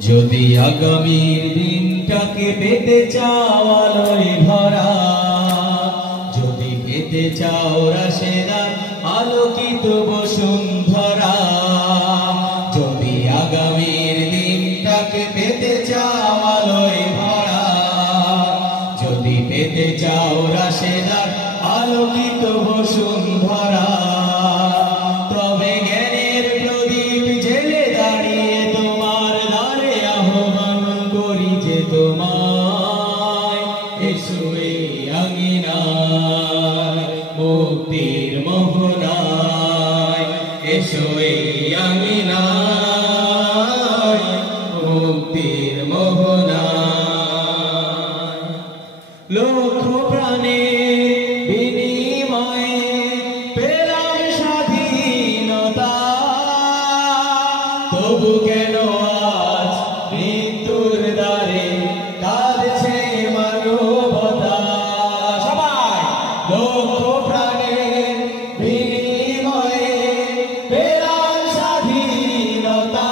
যদি আগামীর দিনটাকে পেতে চাও আলোয় ভরা, যদি পেতে চাও রাশেদার আলোকিত বসুন্ধরা, যদি আগামীর দিনটাকে পেতে চাও আলোয় ভরা, যদি পেতে চাও রাশেদার আলোকিত বসুন্ধরা, তবে জ্ঞানের প্রদীপ জেলে দাঁড়িয়ে তোমার দ্বারে আহ্বান করি যে তোমায়, এসো এই আঙিনায় মুক্তির মোহনায়, এসো এই আঙিনায় মুক্তির মোহনায়। লক্ষ প্রাণের বিনিময়ে পেলাম স্বাধীনতা, তবু কেন আজ মৃত্যুর দ্বারে কাঁদছে মানবতা। সবাই লক্ষ প্রাণের বিনিময়ে পেলাম স্বাধীনতা,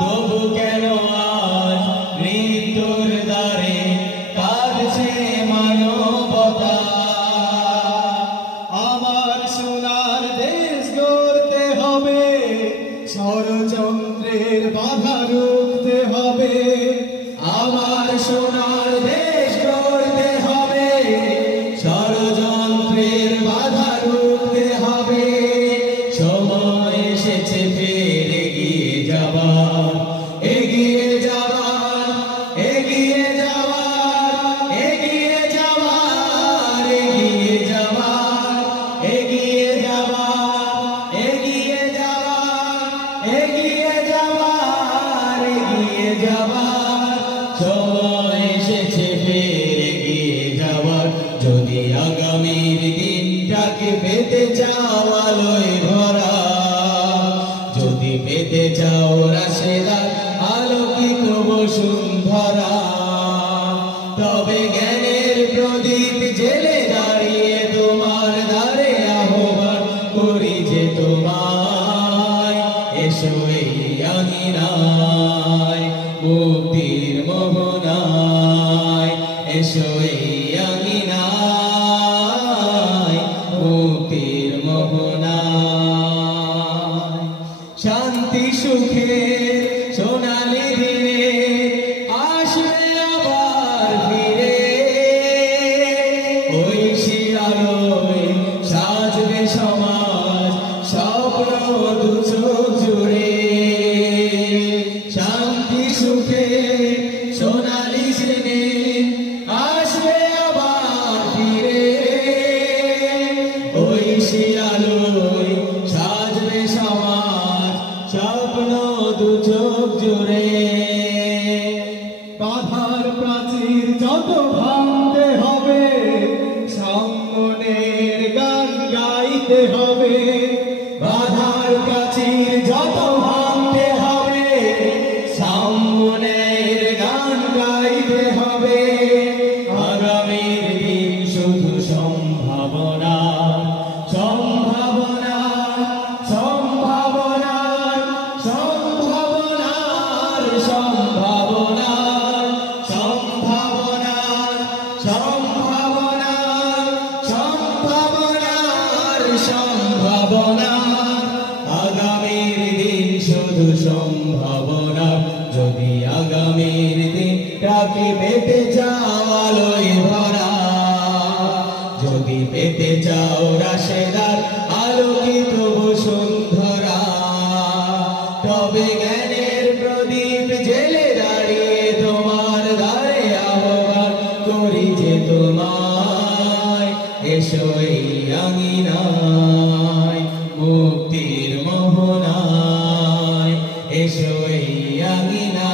তবু কেন আজ মৃত্যুর দ্বারে কাঁদছে মানবতা। আমার সোনার দেশ গড়তে হবে, ষড়যন্ত্রের বাধা রুখতে হবে। আমার সোনার দেশ গড়তে হবে, ষড়যন্ত্রের বাধা রুখতে হবে। সময় এসেছে ফের এগিয়ে যাবার, এগিয়ে যাবার, এগিয়ে যাবার, এগিয়ে যাবার, এগিয়ে যাবার, এগিয়ে যাবার, এগিয়ে যাবার, এগিয়ে যাবার, এগিয়ে যাবার। সময় এসেছে ফের এগিয়ে যাবার, যদি আগামীর দিনটাকে পেতে চাও আলোয় ভরা, যদি পেতে চাও রাশেদার আলোকিত বসুন্ধরা, তবে জ্ঞানের প্রদীপ জেলে দাঁড়িয়ে তোমার দ্বারে আহ্বান করি যে তোমায়, এসো এই আঙিনায় মুক্তির মোহনায়, এসো এই আঙিনায় মুক্তির মোহনায়। শান্তি সুখের সোনালি দিনে আসবে আবার ফিরে, ঐশী আলোয় সাজবে সমাজ স্বপ্ন দু চোখ জুড়ে। শান্তি সুখের সোনালি দিনে আসবে আবার ফিরে, ঐশী আলোয় সাজবে সমাজ স্বপ্ন দু চোখ জুড়ে। বাধার প্রাচীর যত ভাঙতে হবে, সামনের গান গাইতে হবে। বাধার প্রাচীর যত ভাঙতে হবে, সামনের গান গাইতে হবে। আগামীর দিন শুধু সম্ভাবনা, সম্ভাবনা, সম্ভাবনা, সম্ভাবনার, সম্ভাবনা, সম্ভাবনা, সম্ভাবনা, সম্ভাবনার, সম্ভাবনা। আগামীর দিন শুধু সম্ভাবনা, যদি আগামীর দিনটাকে পেতে চাও আলোয় ভরা, যদি পেতে চাও রাশেদার আলোকিত বসুন্ধরা, তবে জ্ঞানের প্রদীপ জেলে দাঁড়িয়ে তোমার দ্বারে আহ্বান করি যে তোমায়, এসো এই আঙিনায় মুক্তির মোহনায়, এসো এই আঙিনায়